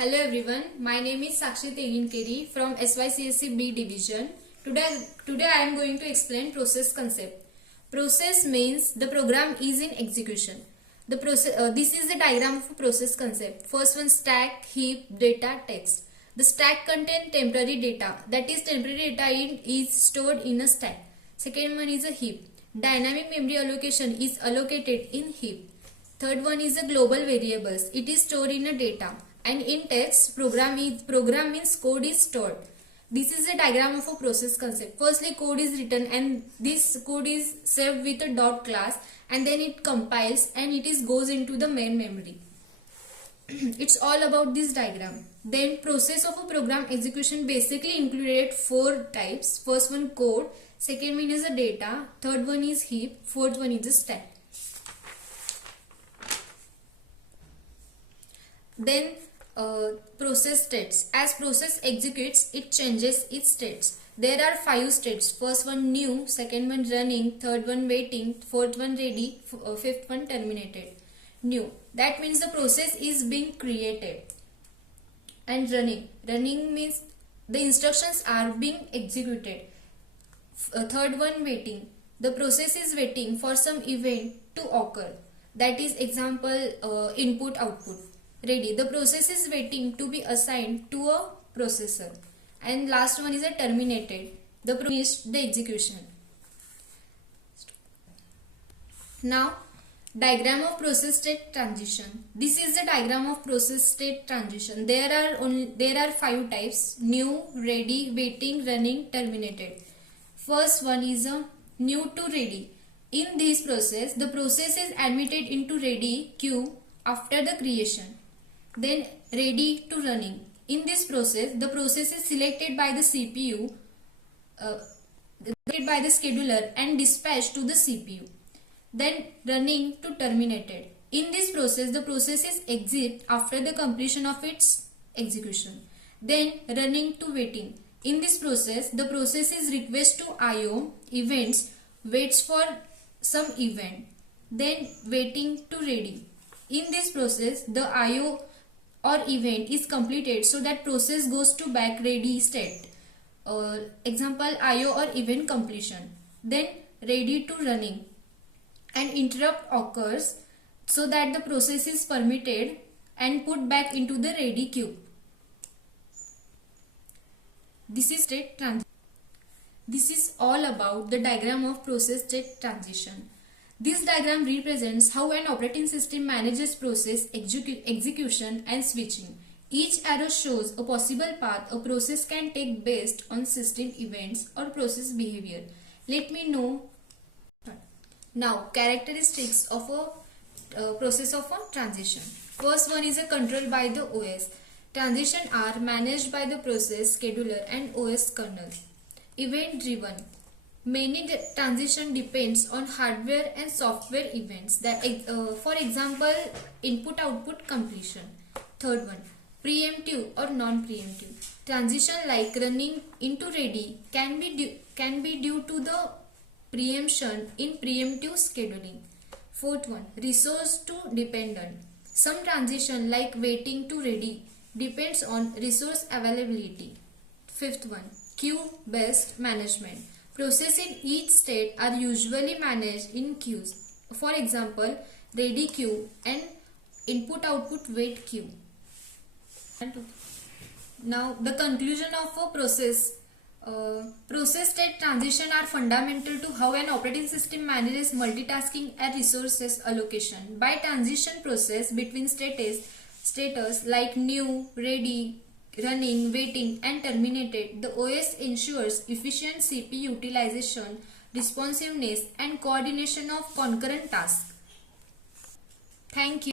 Hello everyone, my name is Sakshi Teginkeri from SYCSE B division. Today I am going to explain process concept. Process means the program is in execution. This is the diagram of a process concept. First one, stack, heap, data, text. The stack contains temporary data. That is, temporary data is stored in a stack. Second one is a heap. Dynamic memory allocation is allocated in heap. Third one is a global variables. It is stored in a data. And in text, program means code is stored. This is a diagram of a process concept. Firstly, code is written and this code is saved with a dot class, and then it compiles and it goes into the main memory. It's all about this diagram. Then process of a program execution basically included 4 types. First one, code. Second one is a data. Third one is heap. Fourth one is a stack. Then process states. As process executes, it changes its states. There are 5 states. First one, new. Second one, running. Third one, waiting. Fourth one, ready. Fifth one, terminated. New. That means the process is being created. And running. Running means the instructions are being executed. Third one, waiting. The process is waiting for some event to occur. That is example, input output. Ready. The process is waiting to be assigned to a processor. And last one is a terminated. The finished the execution. Now, diagram of process state transition. This is the diagram of process state transition. There are 5 types: new, ready, waiting, running, terminated. First one is a new to ready. In this process, the process is admitted into ready queue after the creation. Then ready to running. In this process, the process is selected by the CPU, by the scheduler and dispatched to the CPU. Then running to terminated. In this process, the process is exit after the completion of its execution. Then running to waiting. In this process, the process is request to IO events, waits for some event. Then waiting to ready. In this process, the IO or event is completed, so that process goes to back ready state. Example, IO or event completion. Then ready to running. An interrupt occurs, so that the process is permitted and put back into the ready queue. This is state transition. This is all about the diagram of process state transition. This diagram represents how an operating system manages process execution and switching. Each arrow shows a possible path a process can take based on system events or process behavior. Let me know. Now, characteristics of a process of a transition. First one is a control by the OS. Transition are managed by the process scheduler and OS kernel. Event driven. Many transition depends on hardware and software events. For example, input-output completion. Third one, preemptive or non-preemptive. Transition like running into ready can be due to the preemption in preemptive scheduling. Fourth one, resource to dependent. Some transition like waiting to ready depends on resource availability. Fifth one, queue-based management. Processes in each state are usually managed in queues. For example, ready queue and input-output wait queue. Now, the conclusion of a process. Process state transition are fundamental to how an operating system manages multitasking and resources allocation. By transition process between status like new, ready, running, waiting and terminated, the OS ensures efficient CPU utilization, responsiveness and coordination of concurrent tasks. Thank you.